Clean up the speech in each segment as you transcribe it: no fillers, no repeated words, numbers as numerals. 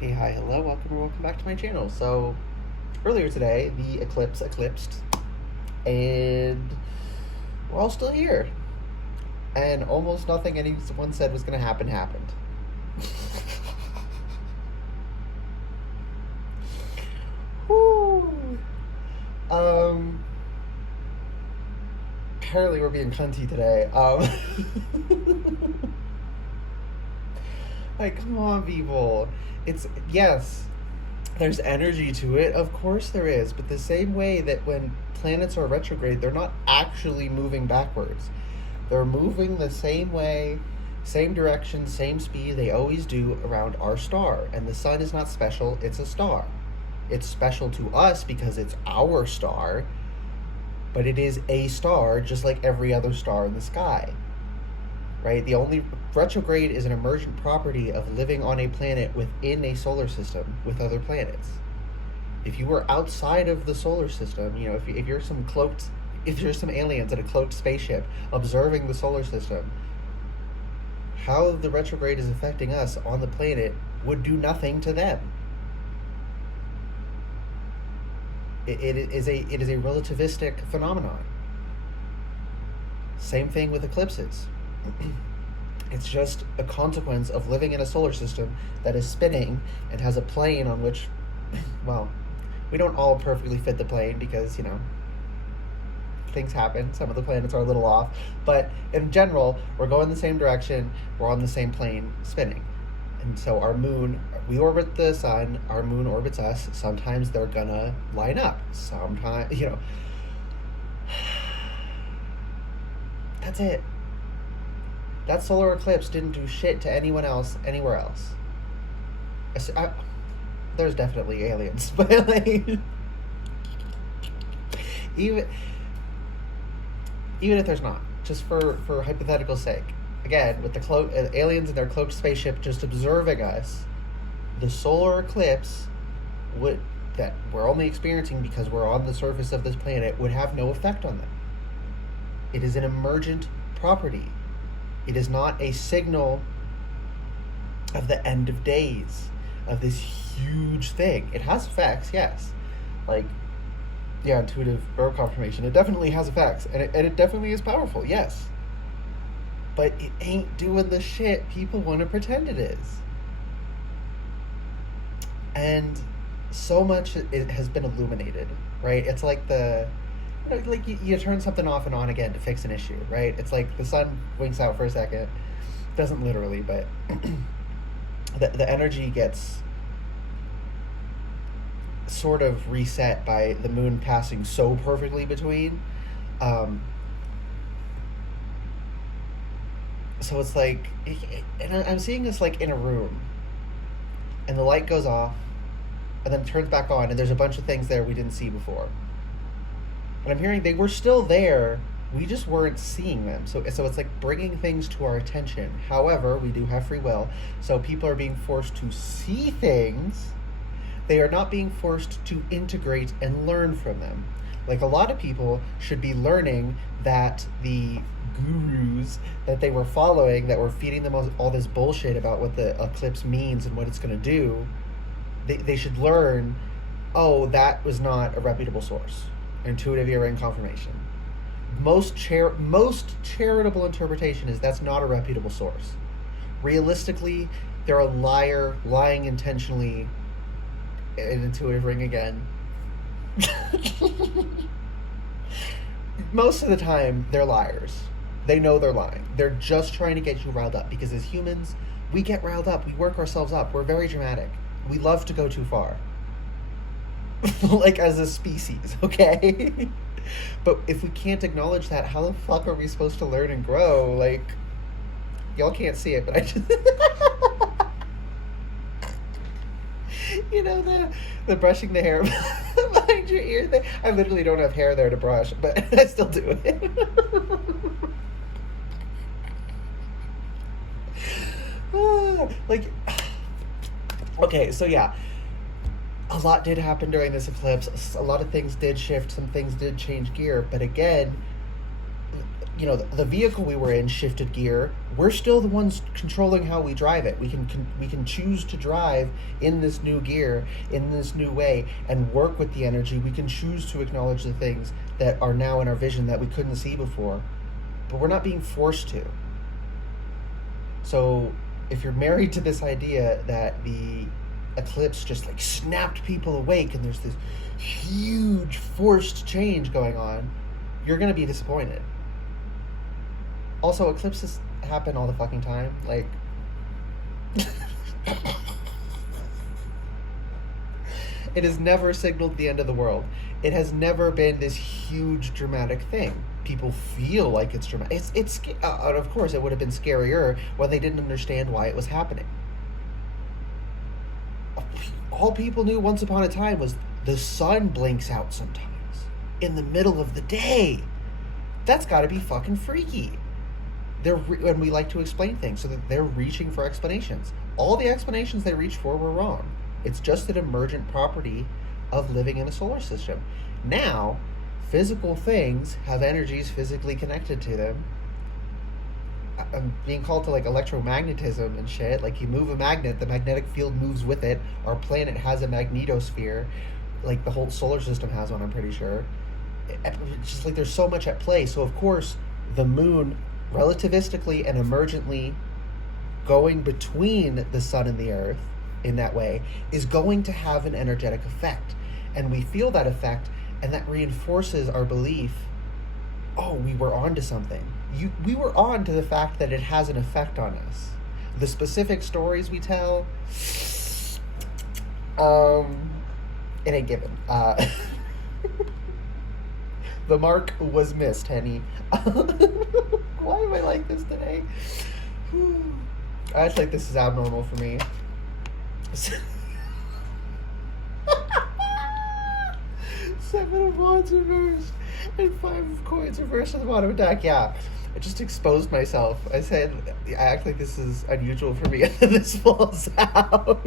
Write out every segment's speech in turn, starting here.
Hey, hi, hello, welcome back to my channel. So, earlier today, the eclipse eclipsed, and we're all still here. And almost nothing anyone said was going to happen happened. Woo! Um, Apparently we're being cunty today. Like, come on, people. Yes, there's energy to it. Of course there is. But the same way that when planets are retrograde, they're not actually moving backwards. They're moving the same way, same direction, same speed they always do around our star. And the sun is not special, it's a star. It's special to us because it's our star, but it is a star just like every other star in the sky. Right? The only retrograde is an emergent property of living on a planet within a solar system with other planets. If you were outside of the solar system, if you're some aliens in a cloaked spaceship observing the solar system, how the retrograde is affecting us on the planet would do nothing to them. It is a relativistic phenomenon. Same thing with eclipses. It's just a consequence of living in a solar system that is spinning and has a plane on which, well, we don't all perfectly fit the plane because, things happen. Some of the planets are a little off. But in general, we're going the same direction. We're on the same plane spinning. And so our moon, we orbit the sun, our moon orbits us. Sometimes they're gonna line up. Sometimes, that's it. That solar eclipse didn't do shit to anyone else anywhere else. There's definitely aliens, but even if there's not, just for hypothetical sake, again, with the aliens in their cloaked spaceship just observing us, the solar eclipse that we're only experiencing because we're on the surface of this planet would have no effect on them. It is an emergent property. It is not a signal of the end of days, of this huge thing. It has effects, yes. Intuitive birth confirmation. It definitely has effects, and it definitely is powerful, yes. But it ain't doing the shit people want to pretend it is. And so much it has been illuminated, right? It's like you turn something off and on again to fix an issue, right? It's like the sun winks out for a second. Doesn't literally, but the energy gets sort of reset by the moon passing so perfectly between. So it's like, and I'm seeing this like in a room, and the light goes off, and then it turns back on, and there's a bunch of things there we didn't see before. And I'm hearing they were still there, we just weren't seeing them. So it's like bringing things to our attention. However, we do have free will, so people are being forced to see things. They are not being forced to integrate and learn from them. Like, a lot of people should be learning that the gurus that they were following, that were feeding them all this bullshit about what the eclipse means and what it's going to do, they should learn, oh, that was not a reputable source. Intuitive Earring confirmation. Most charitable interpretation is that's not a reputable source. Realistically, they're a liar, lying intentionally. An intuitive ring again. Most of the time, they're liars. They know they're lying. They're just trying to get you riled up, because as humans, we get riled up. We work ourselves up. We're very dramatic. We love to go too far. Like, as a species, okay? But if we can't acknowledge that, how the fuck are we supposed to learn and grow? Like, y'all can't see it, but I just... the brushing the hair behind your ear thing. I literally don't have hair there to brush, but I still do it. Okay, so yeah. A lot did happen during this eclipse. A lot of things did shift. Some things did change gear. But again, the vehicle we were in shifted gear. We're still the ones controlling how we drive it. We can choose to drive in this new gear, in this new way, and work with the energy. We can choose to acknowledge the things that are now in our vision that we couldn't see before, but we're not being forced to. So if you're married to this idea that the eclipse just like snapped people awake and there's this huge forced change going on, you're going to be disappointed. Also, eclipses happen all the fucking time. Like, it has never signaled the end of the world. It has never been this huge dramatic thing. People feel like it's dramatic. Of course, it would have been scarier when they didn't understand why it was happening. All people knew once upon a time was the sun blinks out sometimes in the middle of the day. That's got to be fucking freaky. And we like to explain things, so that they're reaching for explanations. All the explanations they reached for were wrong. It's just an emergent property of living in a solar system. Now, physical things have energies physically connected to them. I'm being called to like electromagnetism and shit. Like, you move a magnet, the magnetic field moves with it. Our planet has a magnetosphere, like the whole solar system has one, I'm pretty sure. It's just like there's so much at play. So of course the moon, relativistically and emergently going between the sun and the earth in that way, is going to have an energetic effect. And we feel that effect, and that reinforces our belief, oh, we were on to something. We were on to the fact that it has an effect on us. The specific stories we tell, it ain't given. The mark was missed, Henny. Why am I like this today? I feel like this is abnormal for me. 7 of wands reversed and 5 of coins reversed on the bottom of the deck. Yeah, I just exposed myself. I said I act like this is unusual for me, and then this falls out.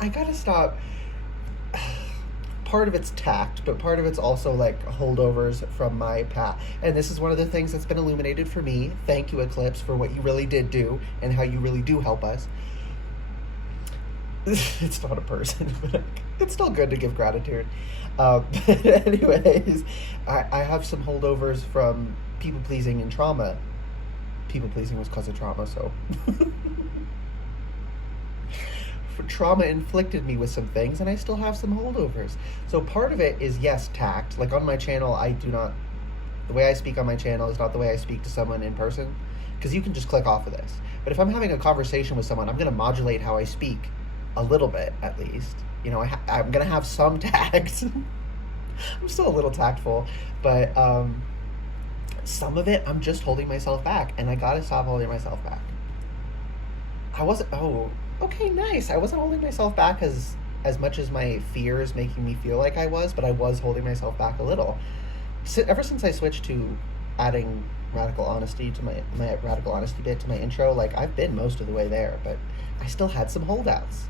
I gotta stop. Part of it's tact, but part of it's also like holdovers from my past. And this is one of the things that's been illuminated for me. Thank you, Eclipse, for what you really did do and how you really do help us. It's not a person, but it's still good to give gratitude. But anyways, I have some holdovers from people-pleasing and trauma. People-pleasing was because of trauma, so... Trauma inflicted me with some things, and I still have some holdovers. So part of it is, yes, tact. Like on my channel, the way I speak on my channel is not the way I speak to someone in person, because you can just click off of this. But if I'm having a conversation with someone, I'm going to modulate how I speak a little bit, at least. You know, I'm going to have some tact. I'm still a little tactful, but some of it, I'm just holding myself back, and I got to stop holding myself back. Okay, nice. I wasn't holding myself back as much as my fear is making me feel like I was, but I was holding myself back a little. Ever since I switched to adding radical honesty to my radical honesty bit to my intro, like, I've been most of the way there, but I still had some holdouts.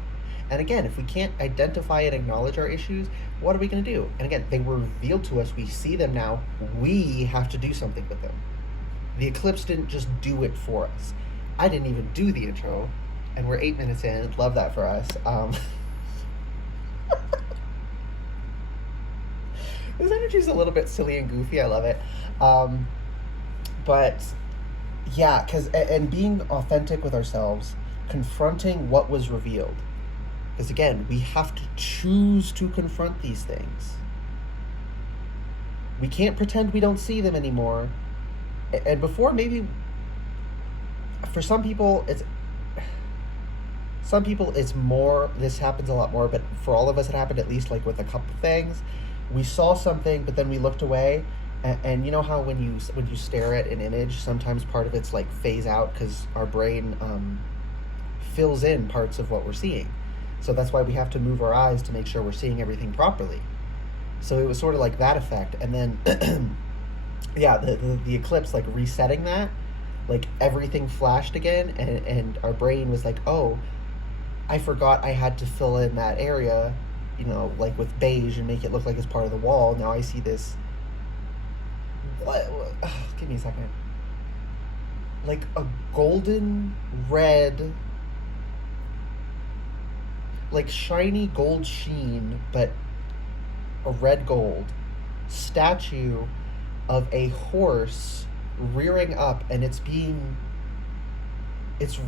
And again, if we can't identify and acknowledge our issues, what are we going to do? And again, they were revealed to us. We see them now. We have to do something with them. The eclipse didn't just do it for us. I didn't even do the intro. And we're 8 minutes in. Love that for us. This energy's a little bit silly and goofy. I love it. But yeah, and being authentic with ourselves, confronting what was revealed. Because again, we have to choose to confront these things. We can't pretend we don't see them anymore. And before, maybe for some people it's more, this happens a lot more, but for all of us it happened at least like with a couple things. We saw something, but then we looked away, and you know how when you stare at an image, sometimes part of it's like phase out because our brain fills in parts of what we're seeing. So that's why we have to move our eyes to make sure we're seeing everything properly. So it was sort of like that effect, and then yeah, the eclipse, like resetting that, like everything flashed again, and our brain was like, oh, I forgot I had to fill in that area, you know, like with beige and make it look like it's part of the wall. Now I see this. What? Give me a second. Like a golden red, like shiny gold sheen, but a red gold statue of a horse rearing up, and it's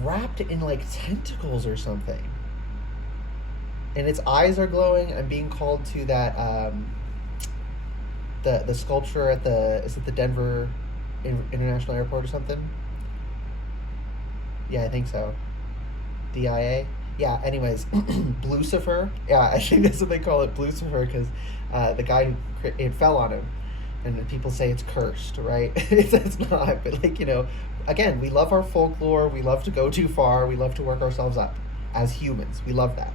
wrapped in like tentacles or something, and its eyes are glowing. I'm being called to that the sculpture at the Denver International Airport or something. Yeah, I think so. DIA. Yeah. Anyways, Blucifer. Yeah, I think that's what they call it, Blucifer, because the guy it fell on him, and people say it's cursed, right? It's not, but like again, we love our folklore. We love to go too far. We love to work ourselves up as humans. We love that.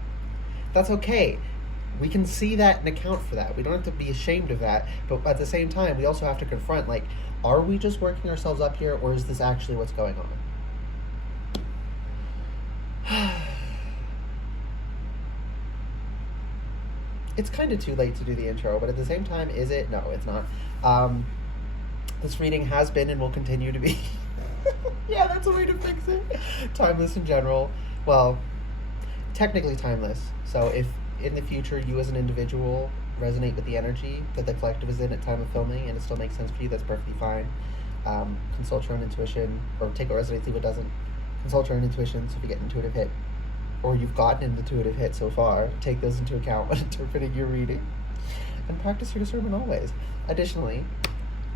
That's okay. We can see that and account for that. We don't have to be ashamed of that. But at the same time, we also have to confront, like, are we just working ourselves up here, or is this actually what's going on? It's kind of too late to do the intro, but at the same time, is it? No, it's not. This reading has been and will continue to be. Yeah, that's a way to fix it. Timeless in general. Well, technically timeless. So if in the future you as an individual resonate with the energy that the collective is in at time of filming and it still makes sense for you, that's perfectly fine. Consult your own intuition, or take what resonates, leave what doesn't. Consult your own intuition, so if you get an intuitive hit, or you've gotten an intuitive hit so far, take those into account when interpreting your reading. And practice your discernment always. Additionally,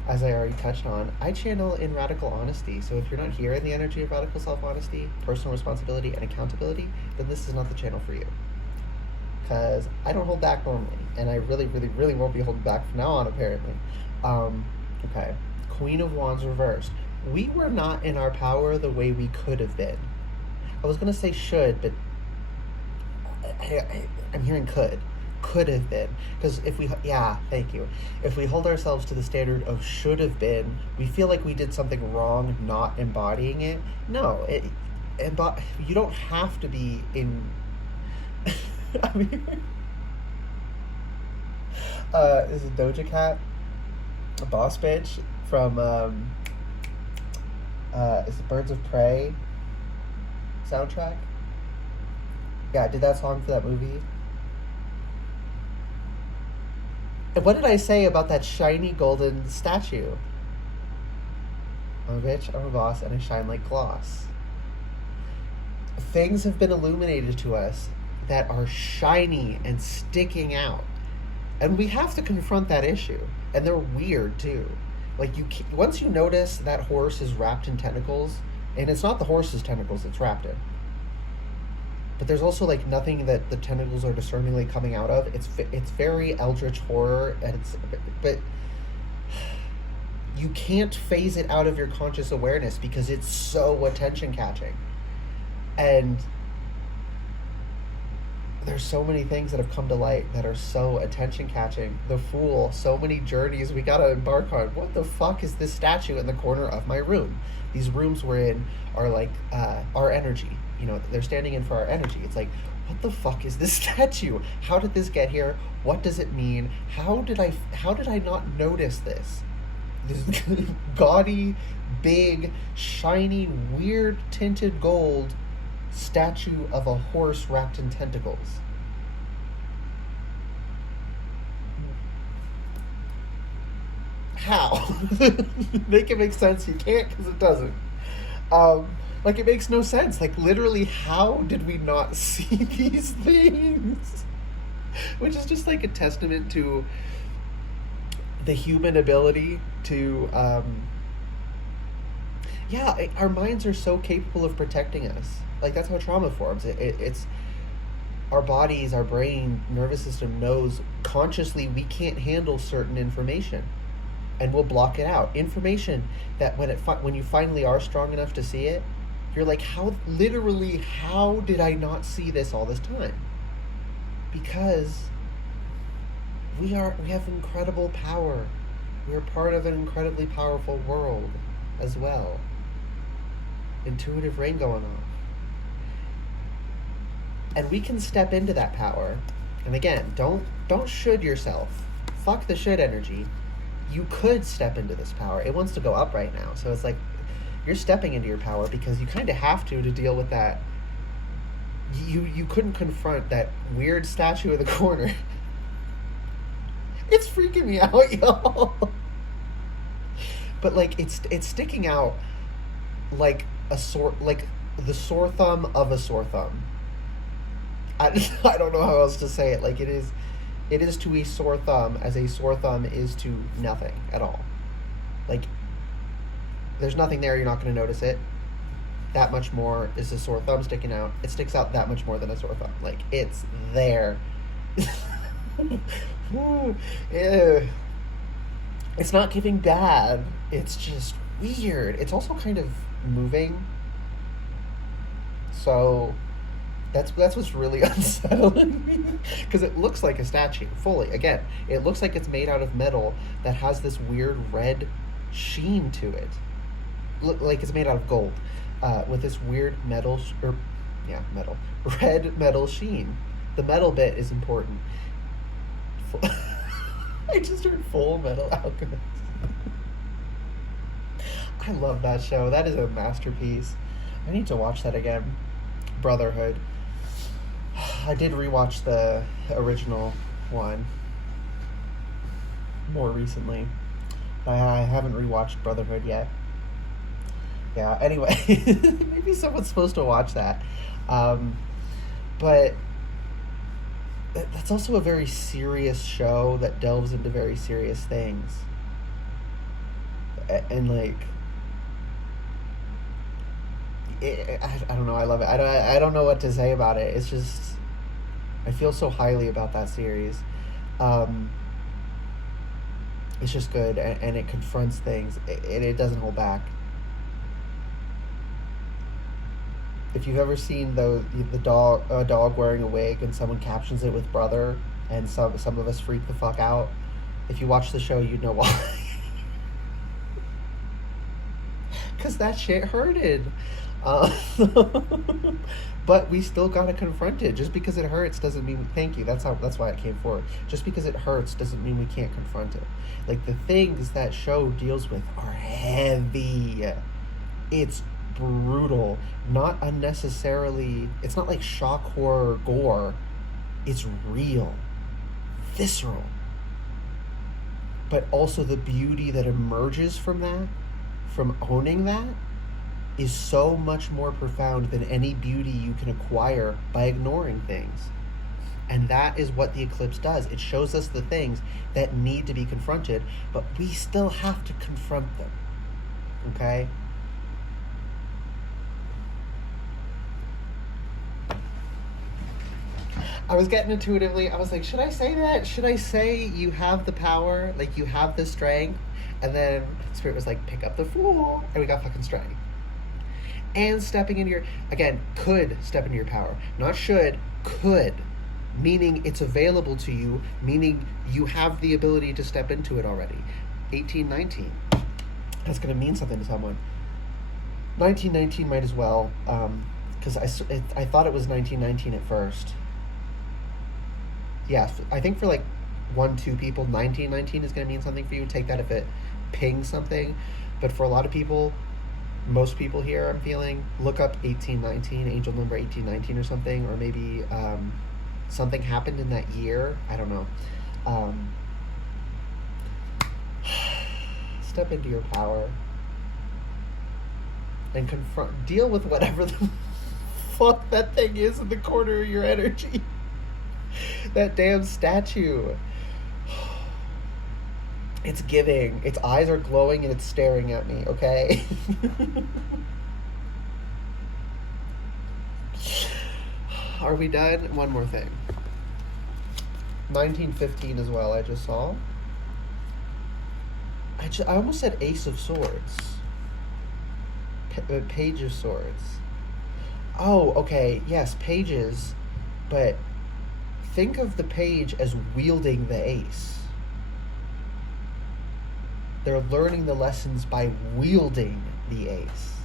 as I already touched on, I channel in radical honesty. So if you're not here in the energy of radical self-honesty, personal responsibility, and accountability, then this is not the channel for you. Because I don't hold back normally, and I really, really, really won't be holding back from now on, apparently. Okay. Queen of Wands reversed. We were not in our power the way we could have been. I was going to say should, but I'm hearing could have been, because if we thank you, if we hold ourselves to the standard of should have been, we feel like we did something wrong not embodying it. No, you don't have to be in. I mean, is it Doja Cat, a boss bitch from is it Birds of Prey soundtrack? Yeah, I did that song for that movie. And what did I say about that shiny golden statue? I'm a bitch, I'm a boss, and I shine like gloss. Things have been illuminated to us that are shiny and sticking out. And we have to confront that issue. And they're weird, too. Like, once you notice that horse is wrapped in tentacles, and it's not the horse's tentacles it's wrapped in, but there's also like nothing that the tentacles are discerningly coming out of. It's very eldritch horror, and but you can't phase it out of your conscious awareness because it's so attention catching. And there's so many things that have come to light that are so attention catching. The Fool, so many journeys we gotta embark on. What the fuck is this statue in the corner of my room? These rooms we're in are like our energy. They're standing in for our energy. It's like, what the fuck is this statue? How did this get here? What does it mean? How did I not notice this? This gaudy, big, shiny, weird tinted gold statue of a horse wrapped in tentacles. How? Make it make sense. You can't, because it doesn't. Like, it makes no sense. Like, literally, how did we not see these things? Which is just like a testament to the human ability to our minds are so capable of protecting us. Like, that's how trauma forms. It's our bodies, our brain, nervous system knows consciously we can't handle certain information, and we'll block it out. Information that when you finally are strong enough to see it, you're like, how did I not see this all this time? Because we have incredible power. We're part of an incredibly powerful world as well. Intuitive rain going on. And we can step into that power. And again, don't should yourself. Fuck the should energy. you could step into this power. It wants to go up right now, so it's like you're stepping into your power because you kind of have to deal with that. You couldn't confront that weird statue in the corner. It's freaking me out, y'all. But like it's sticking out like like the sore thumb of a sore thumb. I don't know how else to say it. Like it is to a sore thumb as a sore thumb is to nothing at all. Like there's nothing there, you're not going to notice it. That much more is a sore thumb sticking out. It sticks out that much more than a sore thumb. Like it's there. Ew. It's not giving bad. It's just weird. It's also kind of moving. So that's what's really unsettling me, because it looks like a statue fully. Again, it looks like it's made out of metal that has this weird red sheen to it. Like it's made out of gold, with this weird metal red metal sheen. The metal bit is important. I just heard Full Metal Alchemist. I love that show. That is a masterpiece. I need to watch that again. Brotherhood. I did rewatch the original one more recently. I haven't rewatched Brotherhood yet. Yeah, anyway. Maybe someone's supposed to watch that. But that's also a very serious show that delves into very serious things. And like, I don't know. I love it. I don't know what to say about it. It's just, I feel so highly about that series. It's just good, and it confronts things, and it doesn't hold back. If you've ever seen a dog wearing a wig and someone captions it with brother, and some of us freak the fuck out, if you watch the show, you'd know why. Because that shit hurted. But we still gotta confront it. Just because it hurts doesn't mean... Thank you, that's why it came forward. Just because it hurts doesn't mean we can't confront it. Like, the things that show deals with are heavy. It's brutal. Not unnecessarily... It's not like shock, horror, gore. It's real. Visceral. But also the beauty that emerges from that, from owning that, is so much more profound than any beauty you can acquire by ignoring things. And that is what the eclipse does. It shows us the things that need to be confronted, but we still have to confront them. Okay? I was getting intuitively, I was like, should I say that? Should I say you have the power, like you have the strength? And then Spirit was like, pick up the Fool, and we got fucking strength. And stepping into your, again, could step into your power. Not should, could. Meaning it's available to you, meaning you have the ability to step into it already. 1819. That's going to mean something to someone. 1919 might as well, because I thought it was 1919 at first. Yeah, I think for like 1-2 people, 1919 is going to mean something for you. Take that if it pings something. But for a lot of people, most people here, I'm feeling, look up 1819, angel number 1819 or something, or maybe something happened in that year. I don't know. Step into your power and deal with whatever the fuck that thing is in the corner of your energy. That damn statue. It's giving. Its eyes are glowing and it's staring at me, okay? Are we done? One more thing. 1915 as well, I just saw. I almost said Ace of Swords. Page of Swords. Oh, okay. Yes, pages. But think of the page as wielding the ace. They're learning the lessons by wielding the ace.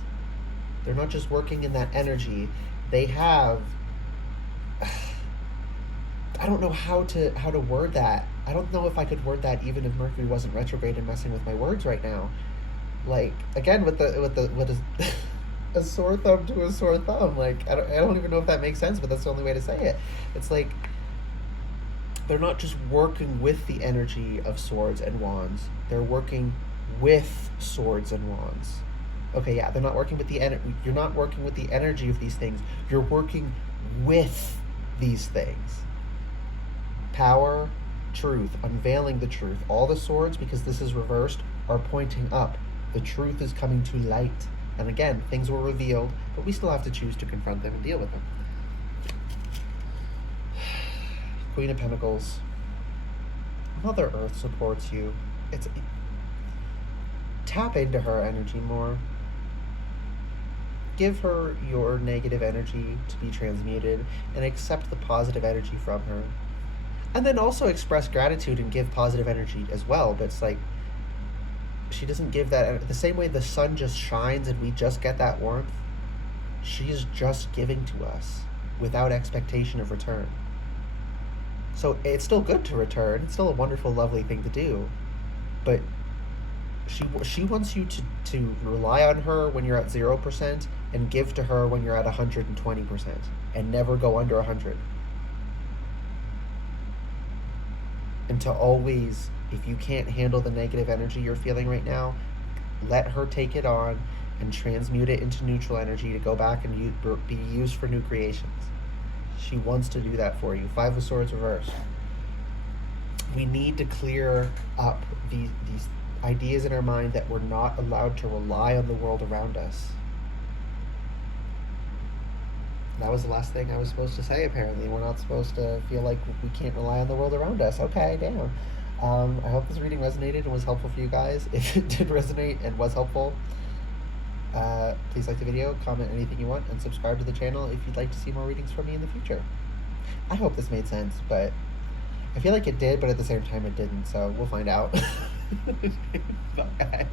They're not just working in that energy. They have... I don't know how to word that. I don't know if I could word that even if Mercury wasn't retrograde and messing with my words right now. Like, again, with what is a sore thumb to a sore thumb. Like, I don't even know if that makes sense, but that's the only way to say it. It's like they're not just working with the energy of swords and wands. They're working with swords and wands. Okay, yeah, they're not working with the you're not working with the energy of these things. You're working with these things. Power, truth, unveiling the truth. All the swords, because this is reversed, are pointing up. The truth is coming to light. And again, things were revealed, but we still have to choose to confront them and deal with them. Queen of Pentacles. Mother Earth supports you. Tap into her energy more. Give her your negative energy to be transmuted and accept the positive energy from her. And then also express gratitude and give positive energy as well. But it's like, she doesn't give that. The same way the sun just shines and we just get that warmth, she is just giving to us without expectation of return. So it's still good to return. It's still a wonderful, lovely thing to do. But she wants you to rely on her when you're at 0% and give to her when you're at 120% and never go under 100. And to always, if you can't handle the negative energy you're feeling right now, let her take it on and transmute it into neutral energy to go back and be used for new creations. She wants to do that for you. Five of Swords reversed. We need to clear up these ideas in our mind that we're not allowed to rely on the world around us. That was the last thing I was supposed to say, apparently. We're not supposed to feel like we can't rely on the world around us. Okay, damn. I hope this reading resonated and was helpful for you guys. If it did resonate and was helpful, please like the video, comment anything you want, and subscribe to the channel if you'd like to see more readings from me in the future. I hope this made sense, but I feel like it did, but at the same time it didn't, so we'll find out. Bye, guys.